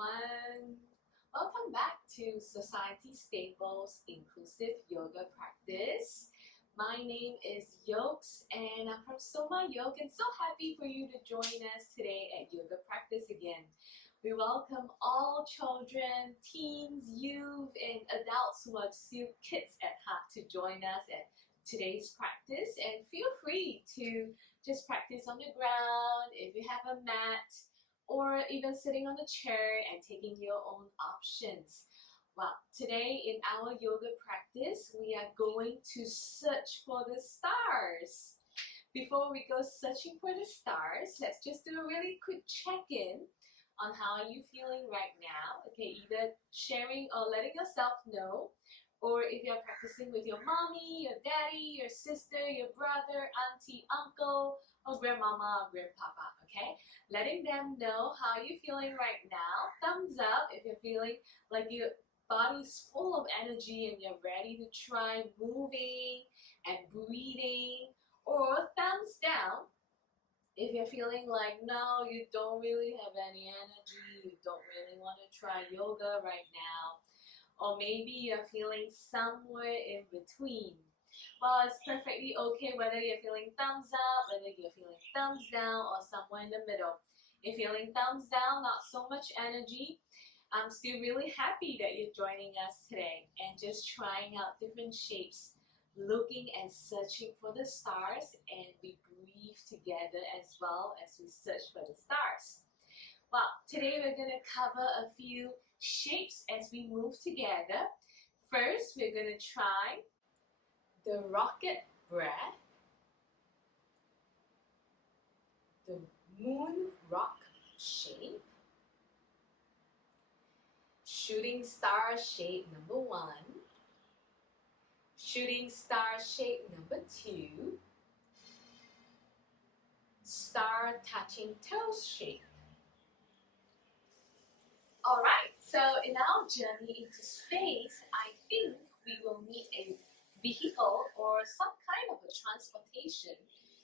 everyone. Welcome back to Society Staples Inclusive Yoga Practice. My name is Yokes and I'm from Soma Yoga and so happy for you to join us today at Yoga Practice again. We welcome all children, teens, youth, and adults who are still kids at heart to join us at today's practice, and feel free to just practice on the ground if you have a mat, or even sitting on a chair and taking your own options. Well, today in our yoga practice, we are going to search for the stars. Before we go searching for the stars, let's just do a really quick check-in on how are you feeling right now. Okay, either sharing or letting yourself know, or if you're practicing with your mommy, your daddy, your sister, your brother, auntie, uncle, or grandmama or grandpapa, okay? Letting them know how you're feeling right now. Thumbs up if you're feeling like your body's full of energy and you're ready to try moving and breathing. Or thumbs down if you're feeling like, no, you don't really have any energy, you don't really want to try yoga right now. Or maybe you're feeling somewhere in between. Well, it's perfectly okay whether you're feeling thumbs up, whether you're feeling thumbs down, or somewhere in the middle. If you're feeling thumbs down, not so much energy, I'm still really happy that you're joining us today and just trying out different shapes, looking and searching for the stars, and we breathe together as well as we search for the stars. Well, today we're going to cover a few shapes as we move together. First, we're going to try the rocket breath, the moon rock shape, shooting star shape number 1, shooting star shape number 2, star touching toes shape. Alright, so in our journey into space, I think we will need a vehicle or some kind of a transportation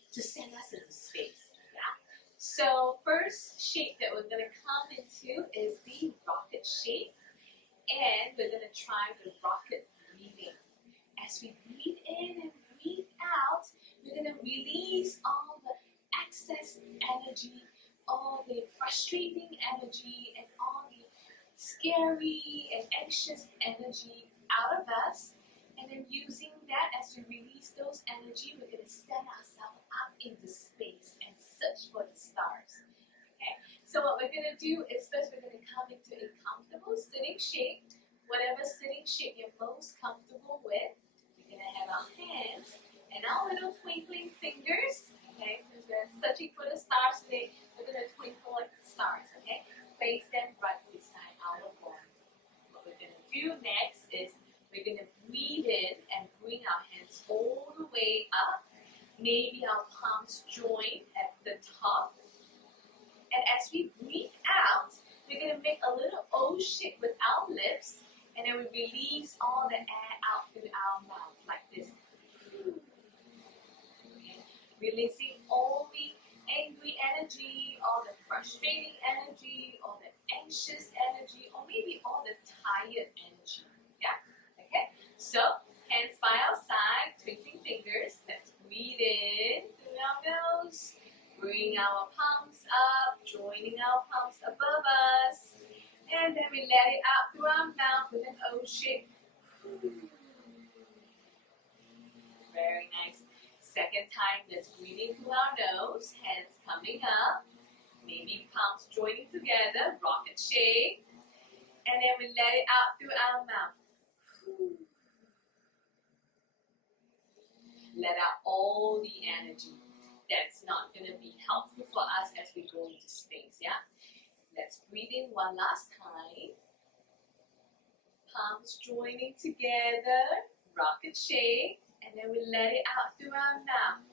to send us into space. Yeah. So first shape that we're going to come into is the rocket shape, and we're going to try the rocket breathing. As we breathe in and breathe out, we're going to release all the excess energy, all the frustrating energy, and all the scary and anxious energy out of us. And then using that, as we release those energy, we're going to send ourselves up into space and search for the stars. Okay? So what we're going to do is first we're going to come into a comfortable sitting shape. Whatever sitting shape you're most comfortable with. We're going to have our hands and our little twinkling fingers. Okay, since we're searching for the stars today, we're going to twinkle like the stars. Okay, place them right beside our body. What we're going to do next is we're going to breathe in and bring our hands all the way up. Maybe our palms join at the top. And as we breathe out, we're going to make a little O shape with our lips. And then we release all the air out through our mouth like this. Okay. Releasing all the angry energy, all the frustrating energy, all the anxious energy, or maybe all the tired energy. Yeah? Okay? So, hands by our side, twinkling fingers. Let's breathe in through our nose. Bring our palms up, joining our palms above us. And then we let it out through our mouth with an O shape. Very nice. Second time, let's breathe in through our nose. Hands coming up. Maybe palms joining together. Rocket shape. And then we let it out through our mouth. Let out all the energy that's not going to be helpful for us as we go into space, yeah? Let's breathe in one last time. Palms joining together, rocket shape, and then we let it out through our mouth.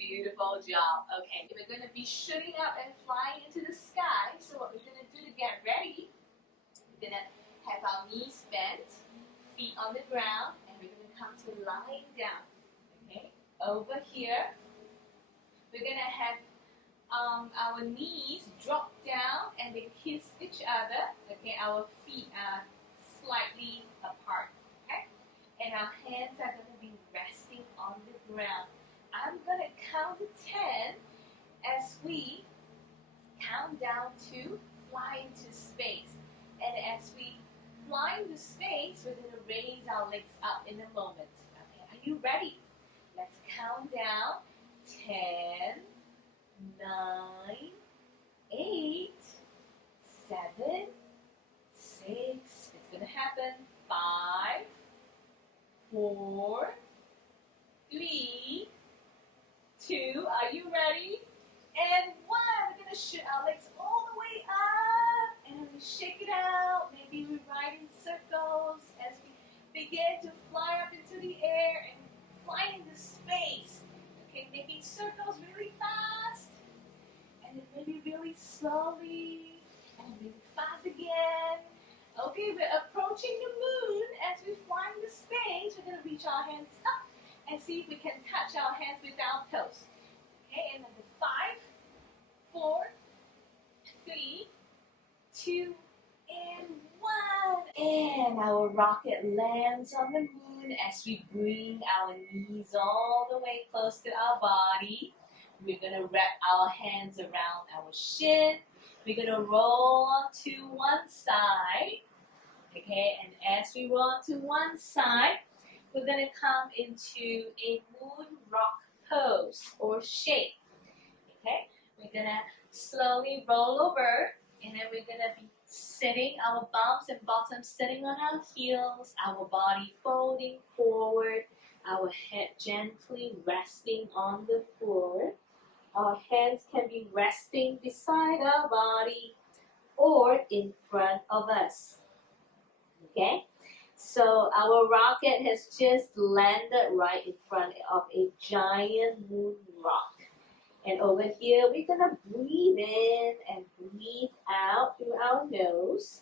Beautiful job. Okay, we're going to be shooting up and flying into the sky. So what we're going to do to get ready, we're going to have our knees bent, feet on the ground, and we're going to come to lying down. Okay, over here. We're going to have our knees drop down and they kiss each other. Okay, our feet are slightly apart. Okay, and our hands are going to be resting on the ground. I'm going to count to 10 as we count down to fly into space. And as we fly into space, we're going to raise our legs up in a moment. Okay, are you ready? Let's count down. 10, 9, 8, 7, 6. It's going to happen. 5, 4, 3, 2. Are you ready? And 1. We're going to shoot our legs all the way up. And then we shake it out. Maybe we ride in circles as we begin to fly up into the air and fly into space. Okay, making circles really fast. And then maybe really slowly. And really fast again. Okay, we're approaching the moon as we fly into space. We're going to reach our hands up and see if we can touch our hands with our toes. Okay, and number 5, 4, 3, 2, and 1. And our rocket lands on the moon as we bring our knees all the way close to our body. We're going to wrap our hands around our shin. We're going to roll to one side. Okay, and as we roll to one side, we're going to come into a moon rock pose or shape. Okay, we're going to slowly roll over, and then we're going to be sitting, our bums and bottoms sitting on our heels, our body folding forward, our head gently resting on the floor. Our hands can be resting beside our body or in front of us. Okay, so our rocket has just landed right in front of a giant moon rock. And over here, we're going to breathe in and breathe out through our nose,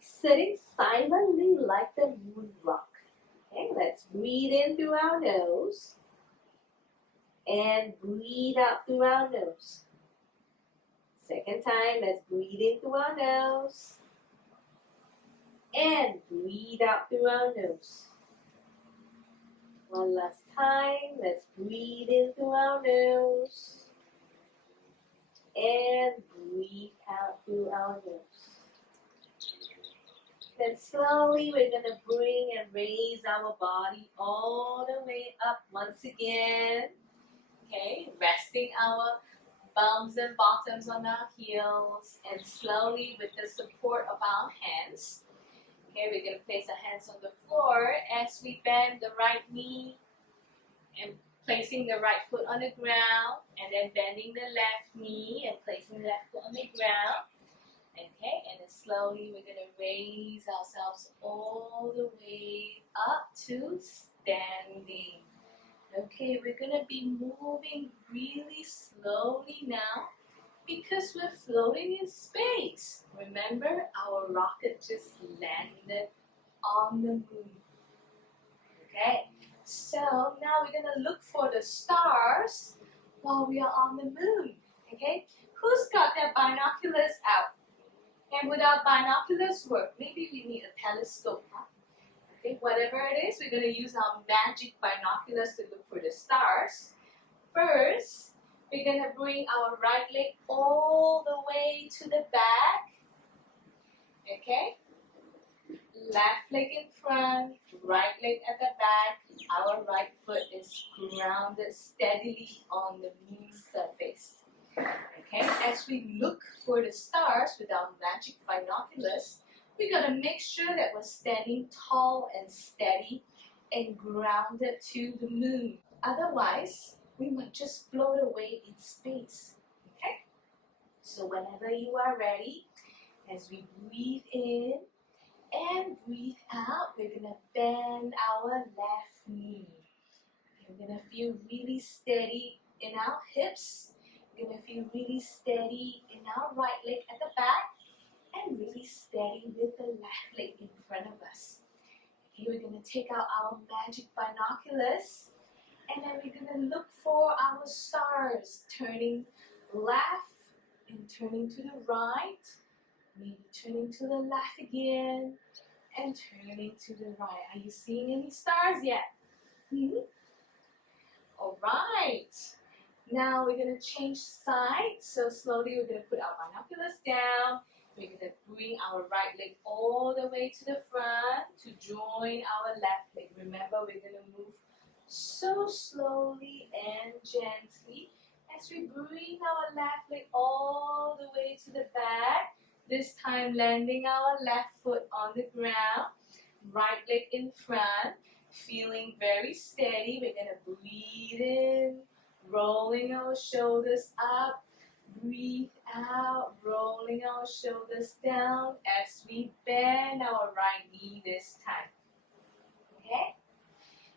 sitting silently like the moon rock. Okay, let's breathe in through our nose and breathe out through our nose. Second time, let's breathe in through our nose and breathe out through our nose. One last time, let's breathe in through our nose and breathe out through our nose. Then slowly we're going to bring and raise our body all the way up once again. Okay, resting our bums and bottoms on our heels, and slowly with the support of our hands. Okay, we're going to place our hands on the floor as we bend the right knee and placing the right foot on the ground, and then bending the left knee and placing the left foot on the ground. Okay, and then slowly we're going to raise ourselves all the way up to standing. Okay, we're going to be moving really slowly now because we're floating in space. Remember, our rocket just landed on the moon. Okay, so now we're going to look for the stars while we are on the moon. Okay, who's got their binoculars out? And would our binoculars work? Maybe we need a telescope. Huh? Okay, whatever it is, we're going to use our magic binoculars to look for the stars. First, we're going to bring our right leg all the way to the back. Okay? Left leg in front, right leg at the back. Our right foot is grounded steadily on the moon surface. Okay? As we look for the stars with our magic binoculars, we got to make sure that we're standing tall and steady and grounded to the moon. Otherwise, we might just float away in space. Okay? So whenever you are ready, as we breathe in and breathe out, we're going to bend our left knee. We're going to feel really steady in our hips. We're going to feel really steady in our right leg at the back and really steady with the left leg in front of us. Okay, we're going to take out our magic binoculars and then we're going to look for our stars turning left and turning to the right. Maybe turning to the left again and turning to the right. Are you seeing any stars yet? All right. Now we're going to change sides. So slowly we're going to put our binoculars down. We're going to bring our right leg all the way to the front to join our left leg. Remember, we're going to move so slowly and gently as we bring our left leg all the way to the back. This time landing our left foot on the ground, right leg in front, feeling very steady. We're going to breathe in, rolling our shoulders up, breathe out, rolling our shoulders down as we bend our right knee this time. Okay?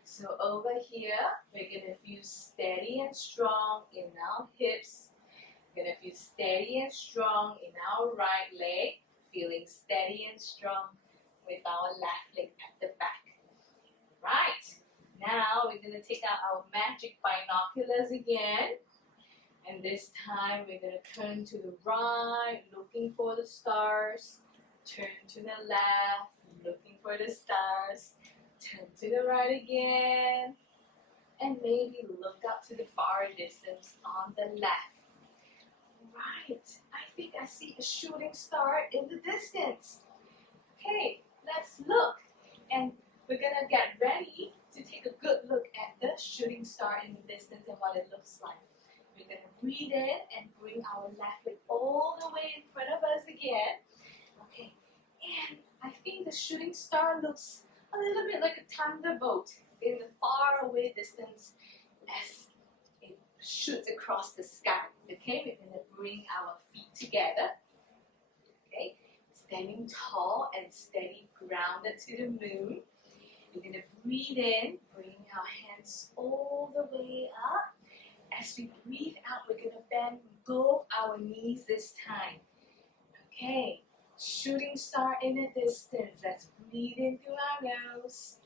So over here, we're going to feel steady and strong in our hips. We're going to feel steady and strong in our right leg, feeling steady and strong with our left leg at the back. Right, now we're going to take out our magic binoculars again. And this time we're going to turn to the right, looking for the stars. Turn to the left, looking for the stars. Turn to the right again. And maybe look up to the far distance on the left. Right, I think I see a shooting star in the distance. Okay, let's look. And we're going to get ready to take a good look at the shooting star in the distance and what it looks like. We're going to breathe in and bring our left leg all the way in front of us again. Okay, and I think the shooting star looks a little bit like a thunderbolt in the far away distance as it shoots across the sky. Okay, we're going to bring our feet together. Okay, standing tall and steady, grounded to the moon. We're going to breathe in, bring our hands all the way up. As we breathe out, we're going to bend both our knees this time. Okay, shooting star in the distance. Let's breathe in through our nose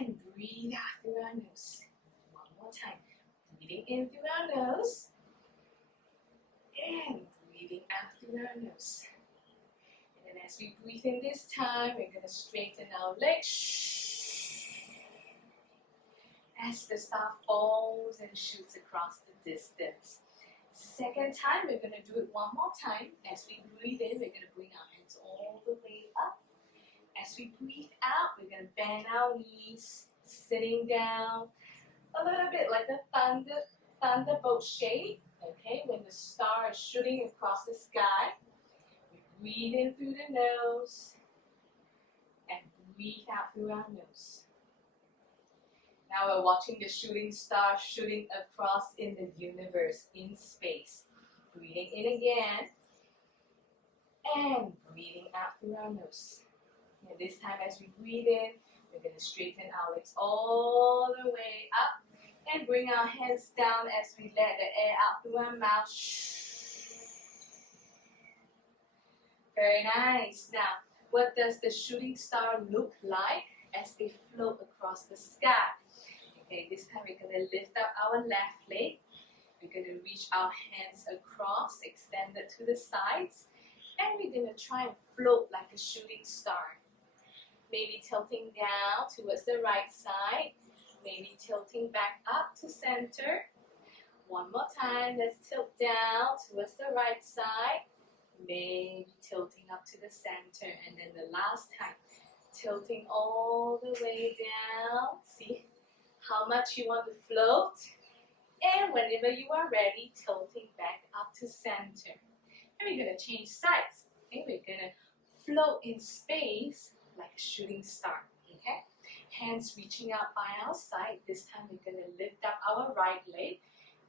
and breathe out through our nose. One more time. Breathing in through our nose and breathing out through our nose. And then as we breathe in this time, we're going to straighten our legs. As the star falls and shoots across the distance. Second time, we're going to do it one more time. As we breathe in, we're going to bring our hands all the way up. As we breathe out, we're going to bend our knees, sitting down, a little bit like a thunderbolt shape. Okay, when the star is shooting across the sky, we breathe in through the nose and breathe out through our nose. Now we're watching the shooting star shooting across in the universe, in space. Breathing in again and breathing out through our nose. And this time as we breathe in, we're going to straighten our legs all the way up and bring our hands down as we let the air out through our mouth. Very nice. Now, what does the shooting star look like as they float across the sky? Okay, this time we're going to lift up our left leg. We're going to reach our hands across, extended to the sides. And we're going to try and float like a shooting star. Maybe tilting down towards the right side. Maybe tilting back up to center. One more time, let's tilt down towards the right side. Maybe tilting up to the center. And then the last time, tilting all the way down. See how much you want to float. And whenever you are ready, tilting back up to center. And we're going to change sides. Okay, we're going to float in space like a shooting star. Okay, hands reaching out by our side. This time we're going to lift up our right leg.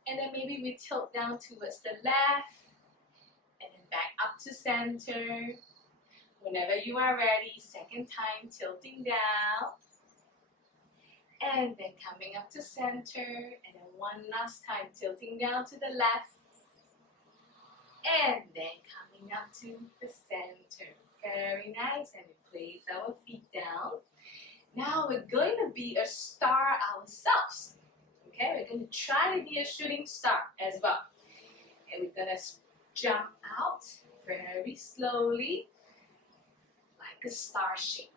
And then maybe we tilt down towards the left. And then back up to center. Whenever you are ready, second time, tilting down. And then coming up to center, and then one last time, tilting down to the left, and then coming up to the center. Very nice, and we place our feet down. Now we're going to be a star ourselves. Okay, we're going to try to be a shooting star as well. And we're gonna jump out very slowly, like a star shape.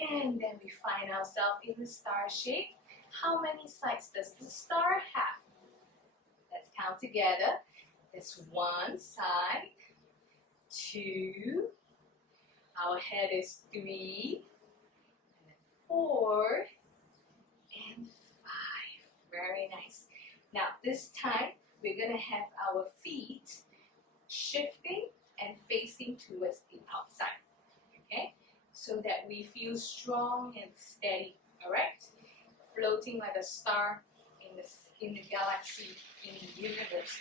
And then we find ourselves in the star shape. How many sides does the star have? Let's count together. There's one side, two, our head is 3, and then 4, and 5. Very nice. Now this time, we're going to have our feet shifting and facing towards the outside. Okay? So that we feel strong and steady. Alright? Floating like a star in the galaxy, in the universe.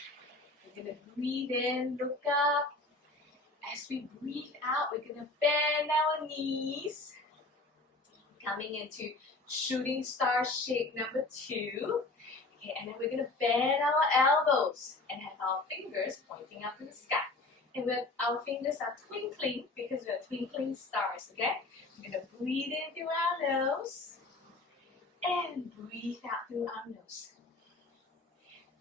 We're going to breathe in, look up. As we breathe out, we're going to bend our knees. Coming into shooting star shape number 2. Okay, and then we're going to bend our elbows and have our fingers pointing up to the sky. And our fingers are twinkling because we're twinkling stars, okay? We're going to breathe in through our nose and breathe out through our nose.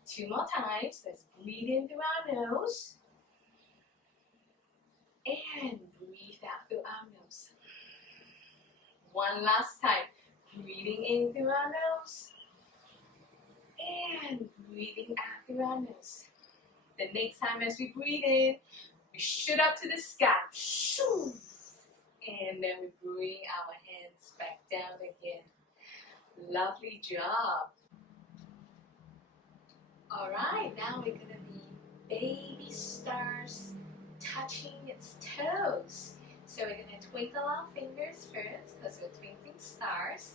2 more times. Let's breathe in through our nose and breathe out through our nose. One last time. Breathing in through our nose and breathing out through our nose. The next time as we breathe in, we shoot up to the sky. Shoo! And then we bring our hands back down again. Lovely job. Alright, now we're going to be baby stars touching its toes. So we're going to twinkle our fingers first because we're twinkling stars.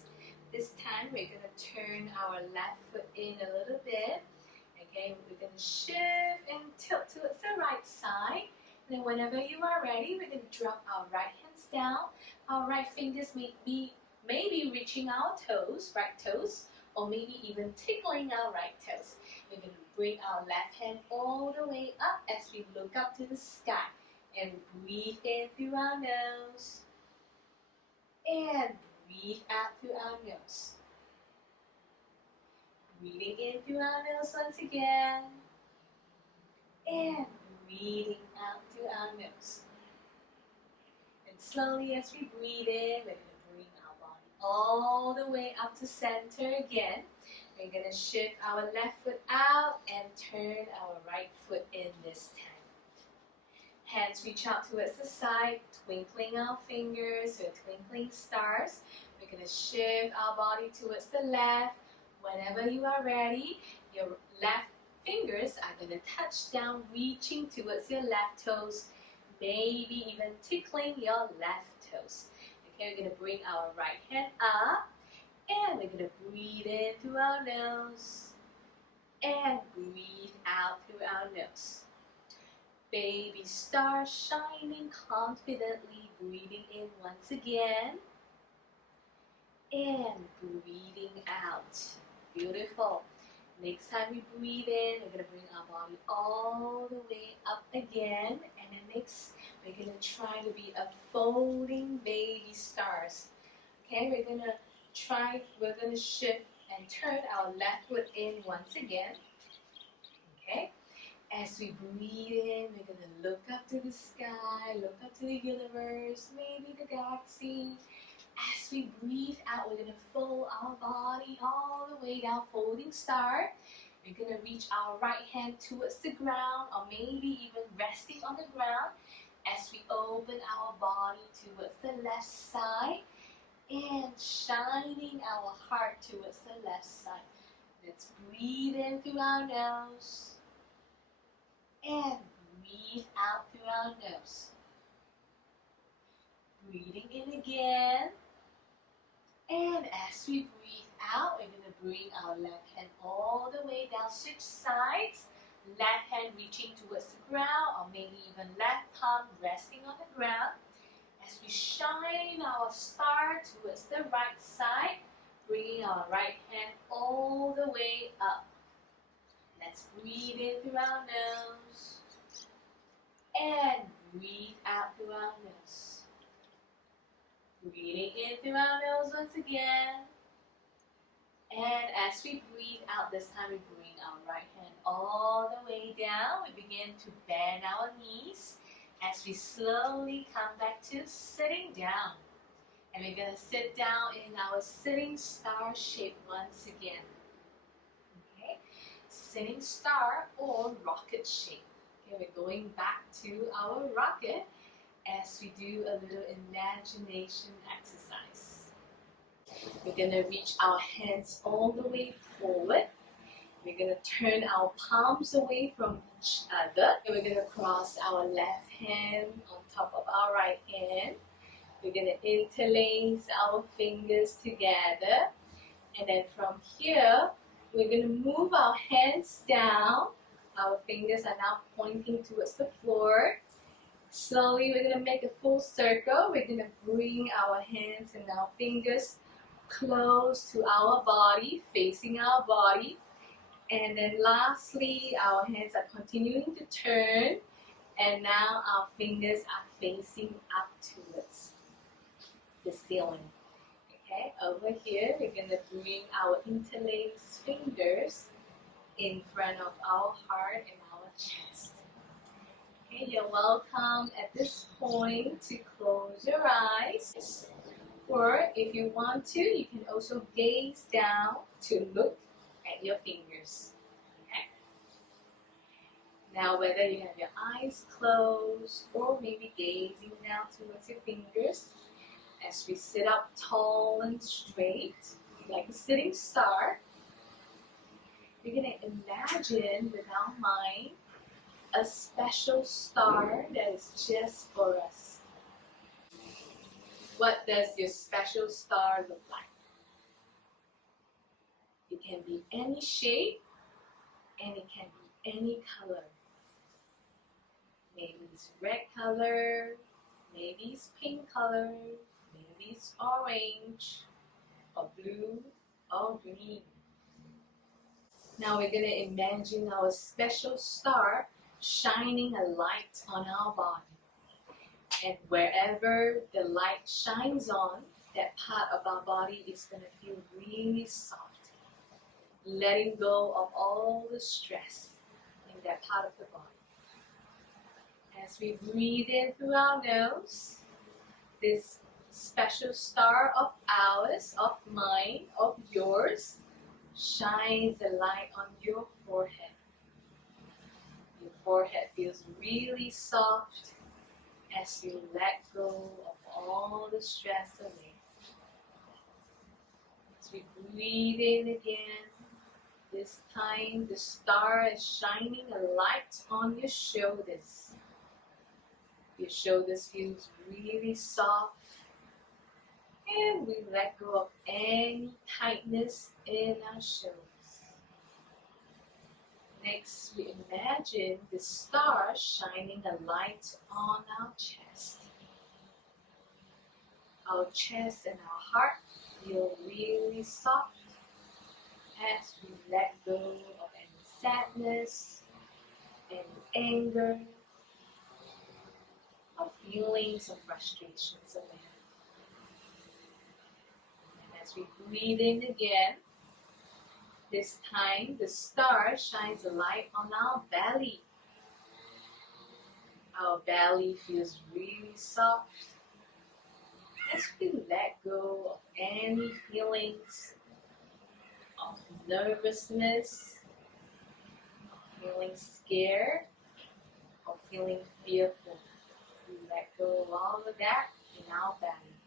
This time we're going to turn our left foot in a little bit. Okay, we're going to shift and tilt towards the right side. And then whenever you are ready, we're going to drop our right hands down. Our right fingers may be reaching our toes, right toes, or maybe even tickling our right toes. We're going to bring our left hand all the way up as we look up to the sky. And breathe in through our nose. And breathe out through our nose. Breathing in through our nose once again. And breathing out through our nose. And slowly as we breathe in, we're going to bring our body all the way up to center again. We're going to shift our left foot out and turn our right foot in this time. Hands reach out towards the side, twinkling our fingers, we're twinkling stars. We're going to shift our body towards the left. Whenever you are ready, your left fingers are going to touch down, reaching towards your left toes, maybe even tickling your left toes. Okay, we're going to bring our right hand up, and we're going to breathe in through our nose, and breathe out through our nose. Baby star shining confidently, breathing in once again, and breathing out. Beautiful. Next time we breathe in, we're going to bring our body all the way up again. And then next, we're going to try to be a folding baby stars. Okay, we're going to shift and turn our left foot in once again. Okay, as we breathe in, we're going to look up to the sky, look up to the universe, maybe the galaxy. As we breathe out, we're going to fold our body all the way down, folding star. We're going to reach our right hand towards the ground, or maybe even resting on the ground as we open our body towards the left side and shining our heart towards the left side. Let's breathe in through our nose and breathe out through our nose. Breathing in again. And as we breathe out, we're going to bring our left hand all the way down, switch sides. Left hand reaching towards the ground, or maybe even left palm resting on the ground. As we shine our star towards the right side, bringing our right hand all the way up. Let's breathe in through our nose and breathe out through our nose. Breathing in through our nose once again. And as we breathe out, this time we bring our right hand all the way begin to bend our knees as we slowly come back to sitting down. And we're going to sit down in our sitting star shape once again. Okay, sitting star or rocket shape. Okay, we're going back to our rocket as we do a little imagination exercise. We're going to reach our hands all the way forward. We're going to turn our palms away from each other. We're going to cross our left hand on top of our right hand. We're going to interlace our fingers together. And then from here, we're going to move our hands down. Our fingers are now pointing towards the floor. Slowly, we're going to make a full circle. We're going to bring our hands and our fingers close to our body, facing our body. And then lastly, our hands are continuing to turn. And now our fingers are facing up towards the ceiling. Okay, over here, we're going to bring our interlaced fingers in front of our heart and our chest. Okay, you're welcome at this point to close your eyes. Or if you want to, you can also gaze down to look at your fingers. Okay. Now, whether you have your eyes closed or maybe gazing down towards your fingers, as we sit up tall and straight, like a sitting star, we're going to imagine with our mind a special star that is just for us. What does your special star look like? It can be any shape and it can be any color. Maybe it's red color, maybe it's pink color, maybe it's orange, or blue, or green. Now we're going to imagine our special star shining a light on our body. And wherever the light shines on, that part of our body is going to feel really soft, letting go of all the stress in that part of the body. As we breathe in through our nose, this special star of ours, of mine, of yours, shines the light on your forehead. Your forehead feels really soft as you let go of all the stress away. As we breathe in again, this time the star is shining a light on your shoulders. Your shoulders feels really soft, and we let go of any tightness in our shoulders. Next, we imagine the star shining a light on our chest. Our chest and our heart feel really soft as we let go of any sadness, any anger, or feelings of frustrations away. And as we breathe in again, this time the star shines a light on our belly. Our belly feels really soft as we let go of any feelings of nervousness, of feeling scared, or feeling fearful. We let go of all of that in our belly.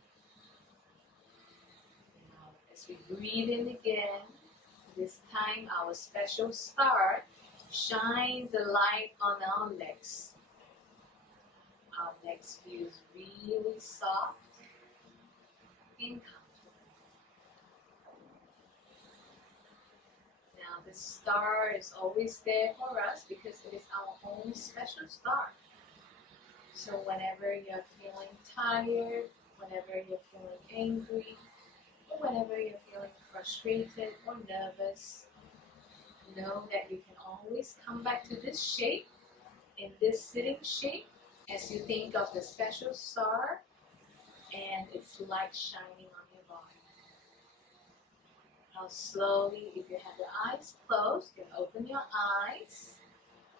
Now, as we breathe in again, this time our special star shines a light on our legs. Our legs feels really soft and comfortable. Now the star is always there for us because it is our own special star. So whenever you're feeling tired, whenever you're feeling angry, or whenever you're feeling frustrated or nervous, know that you can always come back to this shape, in this sitting shape, as you think of the special star and its light shining on your body. Now slowly, if you have your eyes closed, you can open your eyes.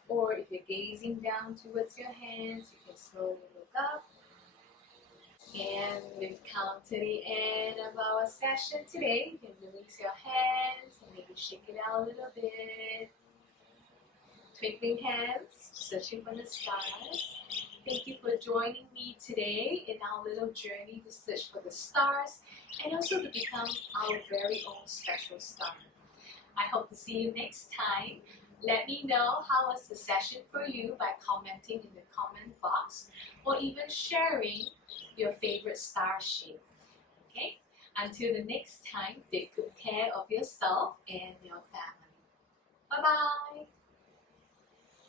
Or if you're gazing down towards your hands, you can slowly look up. And we've come to the end of our session today. You can release your hands and maybe shake it out a little bit. Twinkling hands, searching for the stars. Thank you for joining me today in our little journey to search for the stars and also to become our very own special star. I hope to see you next time. Let me know how was the session for you by commenting in the comment box or even sharing your favorite star shape. Okay? Until the next time, take good care of yourself and your family. Bye-bye.